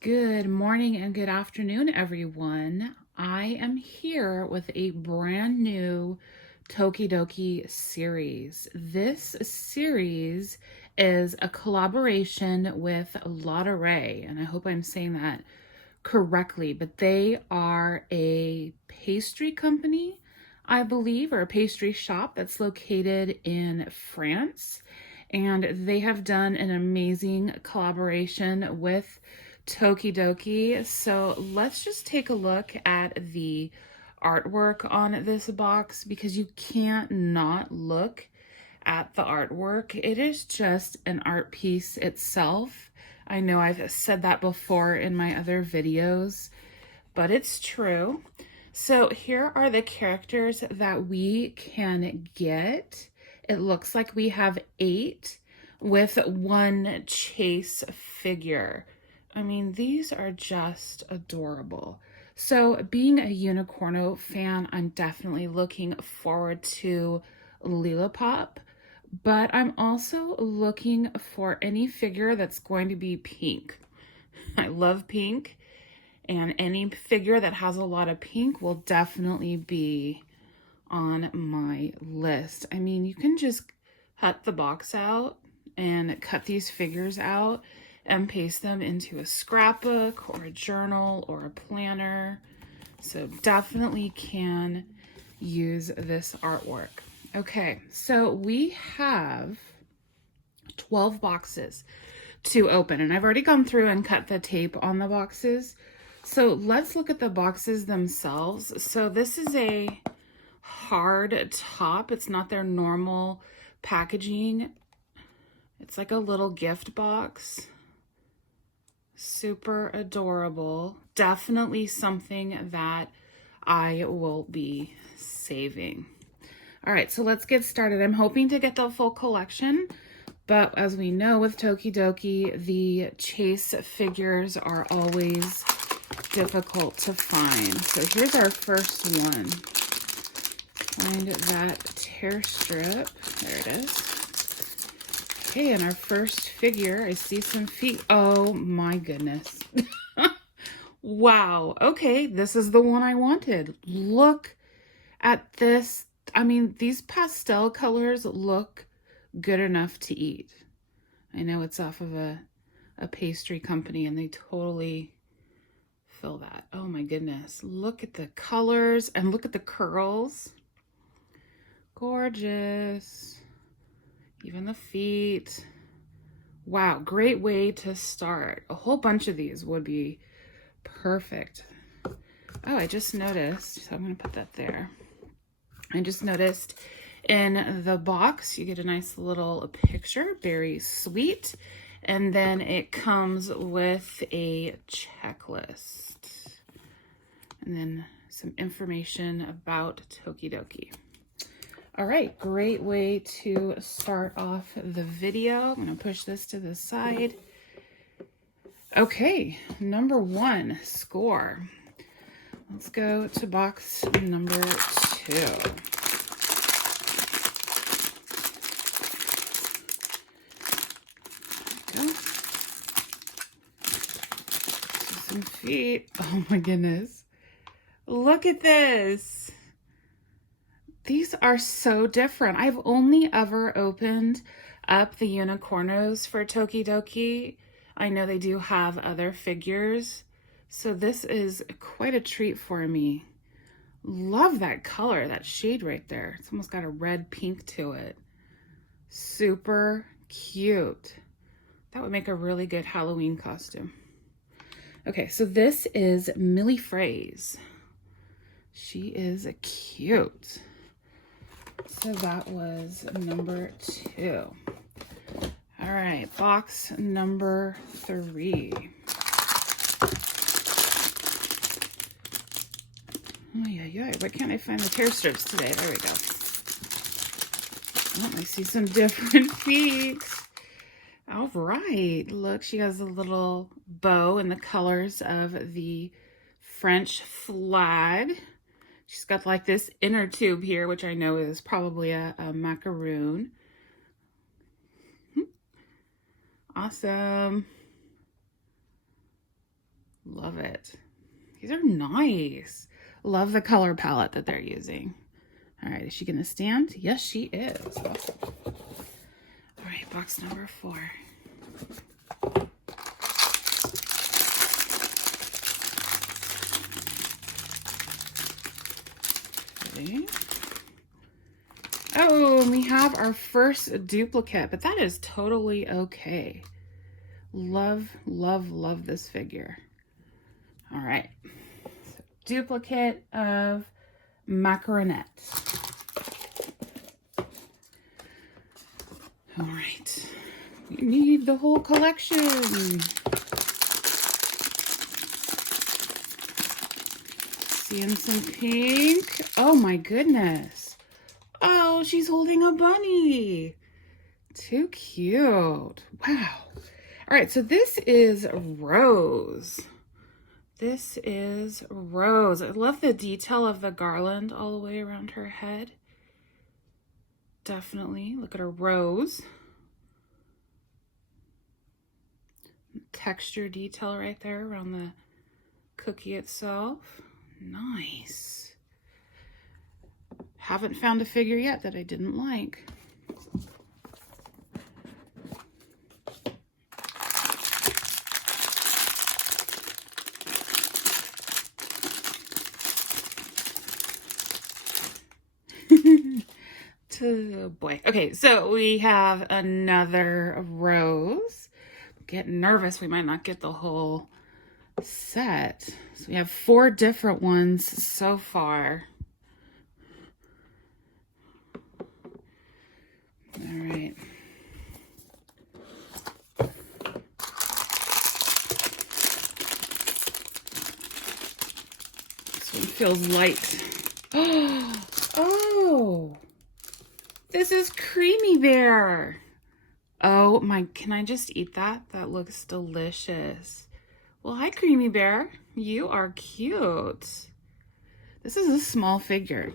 Good morning and good afternoon, everyone. I am here with a brand new Tokidoki series. This series is a collaboration with Laduree, and I hope I'm saying that correctly, but they are a pastry company, I believe, or a pastry shop that's located in France. And they have done an amazing collaboration with Tokidoki. So let's just take a look at the artwork on this box because you can't not look at the artwork. It is just an art piece itself. I know I've said that before in my other videos, but it's true. So here are the characters that we can get. It looks like we have 8 with 1 chase figure. I mean, these are just adorable. So being a Unicorno fan, I'm definitely looking forward to Lillipop, but I'm also looking for any figure that's going to be pink. I love pink, and any figure that has a lot of pink will definitely be on my list. I mean, you can just cut the box out and cut these figures out and paste them into a scrapbook or a journal or a planner. So definitely can use this artwork. Okay, so we have 12 boxes to open, and I've already gone through and cut the tape on the boxes. So let's look at the boxes themselves. So this is a hard top. It's not their normal packaging. It's like a little gift box. Super adorable. Definitely something that I will be saving. All right, so let's get started. I'm hoping to get the full collection, but as we know with Tokidoki, the chase figures are always difficult to find. So here's our first one. Find that tear strip. There it is. Okay, and our first figure, I see some feet. Oh my goodness. Wow. Okay, this is the one I wanted. Look at this. I mean, these pastel colors look good enough to eat. I know it's off of a pastry company and they totally fill that. Oh my goodness. Look at the colors and look at the curls. Gorgeous. Even the feet. Wow, great way to start. A whole bunch of these would be perfect. Oh, I just noticed, so I'm going to put that there. I just noticed in the box, you get a nice little picture, very sweet. And then it comes with a checklist. And then some information about Tokidoki. All right, great way to start off the video. I'm gonna push this to the side. Okay, number 1, score. Let's go to box number 2. There we go. Some feet. Oh my goodness. Look at this. These are so different. I've only ever opened up the Unicornos for Tokidoki. I know they do have other figures, so this is quite a treat for me. Love that color, that shade right there. It's almost got a red pink to it. Super cute. That would make a really good Halloween costume. Okay, so this is Millie Phrase. She is cute. So that was number 2. All right, box number 3. Oh, yeah. Why can't I find the tear strips today? There we go. Oh, I see some different feet. All right, look, she has a little bow in the colors of the French flag. She's got like this inner tube here, which I know is probably a macaroon. Awesome. Love it. These are nice. Love the color palette that they're using. All right, is she gonna stand? Yes, she is. Awesome. All right, box number 4. Okay. Oh, we have our first duplicate, but that is totally okay. Love, love, love this figure. All right, so duplicate of Macaronette. All right, we need the whole collection. Seeing some pink. Oh my goodness. Oh, she's holding a bunny. Too cute. Wow. All right, so this is Rose. This is Rose. I love the detail of the garland all the way around her head. Definitely. Look at her rose. Texture detail right there around the cookie itself. Nice. Haven't found a figure yet that I didn't like. Oh boy. Okay, so we have another Rose. Getting nervous we might not get the whole set. So we have 4 different ones so far. All right. This one feels light. Oh, this is Creamy Bear. Oh my, can I just eat that? That looks delicious. Well, hi, Creamy Bear. You are cute. This is a small figure.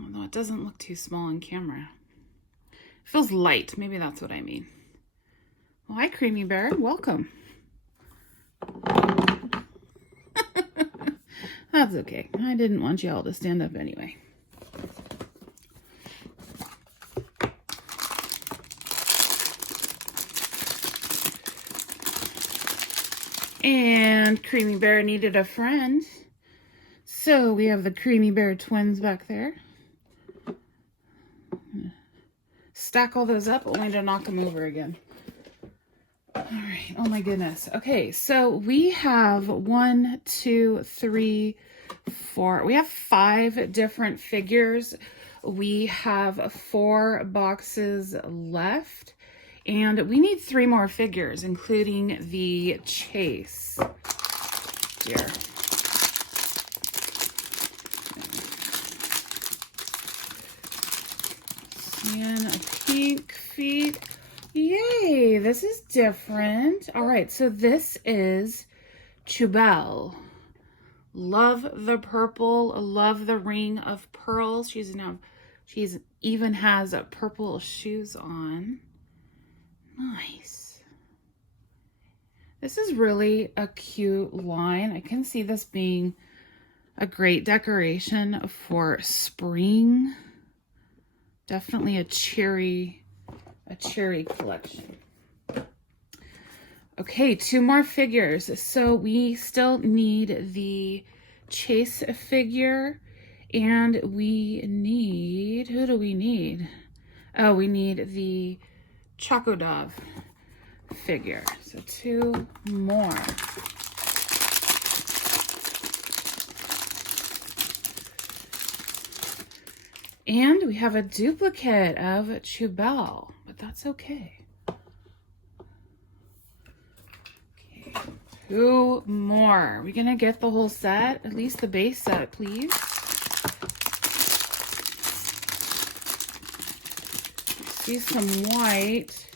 Although it doesn't look too small on camera. It feels light. Maybe that's what I mean. Well, hi, Creamy Bear. Welcome. That's okay. I didn't want you all to stand up anyway. And Creamy Bear needed a friend. So we have the Creamy Bear twins back there. Stack all those up only to knock them over again. All right. Oh my goodness. Okay. So we have 1, 2, 3, 4. We have 5 different figures. We have 4 boxes left. And we need 3 more figures, including the chase. Here. And a pink feet. Yay, this is different. All right, so this is Chubel. Love the purple, love the ring of pearls. She's even has purple shoes on. Nice. This is really a cute line. I can see this being a great decoration for spring. Definitely a cherry collection. Okay, 2 more figures. So we still need the chase figure, and we need, who do we need? Oh, we need the Choco figure. So 2 more. And we have a duplicate of Chubel, but that's okay. Okay, 2 more. Are we gonna get the whole set? At least the base set, please. See some white.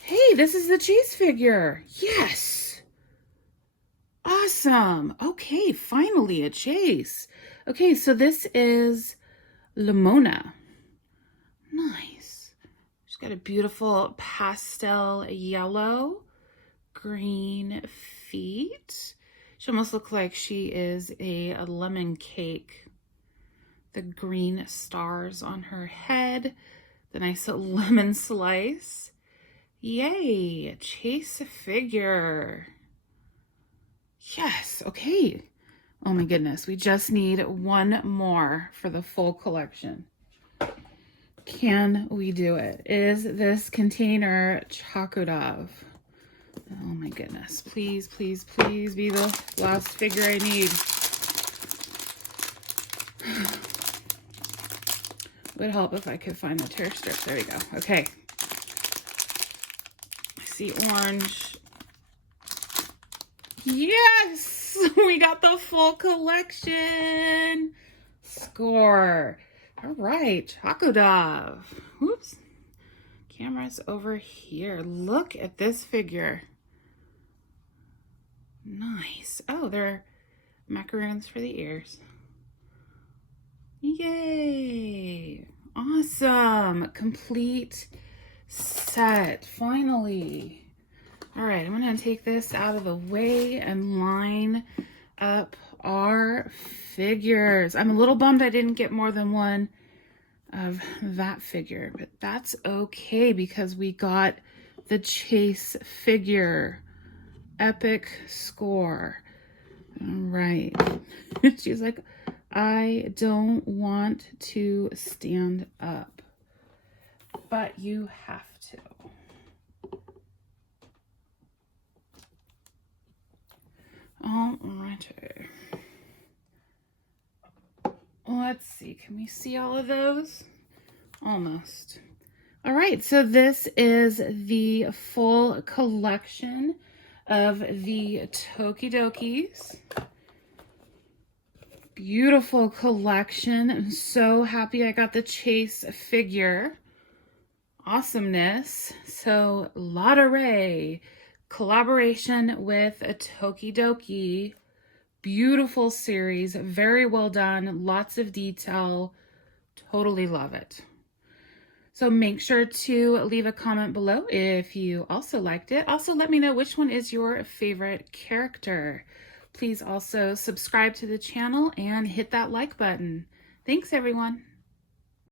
Hey, this is the chase figure. Yes. Awesome. Okay, finally a chase. Okay, so this is Lamona. Nice. She's got a beautiful pastel yellow, green feet. She almost looks like she is a lemon cake. The green stars on her head, the nice lemon slice. Yay, chase figure. Yes, okay. Oh my goodness, we just need one more for the full collection. Can we do it? Is this container Tokidoki? Oh my goodness. Please, please, please be the last figure I need. Would help if I could find the tear strips. There we go. Okay. I see orange. Yes! We got the full collection. Score. All right. Tokidoki. Whoops. Camera's over here. Look at this figure. Nice. Oh, they're macaroons for the ears. Yay. Awesome. Complete set. Finally. All right, I'm going to take this out of the way and line up our figures. I'm a little bummed I didn't get more than one of that figure, but that's okay because we got the chase figure. Epic score. All right. She's like, I don't want to stand up, but you have to. All righty. Let's see. Can we see all of those? Almost. All right. So this is the full collection of the Tokidokis. Beautiful collection. I'm so happy I got the chase figure. Awesomeness. So Laduree, collaboration with a Tokidoki. Beautiful series, very well done, lots of detail. Totally love it. So make sure to leave a comment below if you also liked it. Also, let me know which one is your favorite character. Please also subscribe to the channel and hit that like button. Thanks, everyone.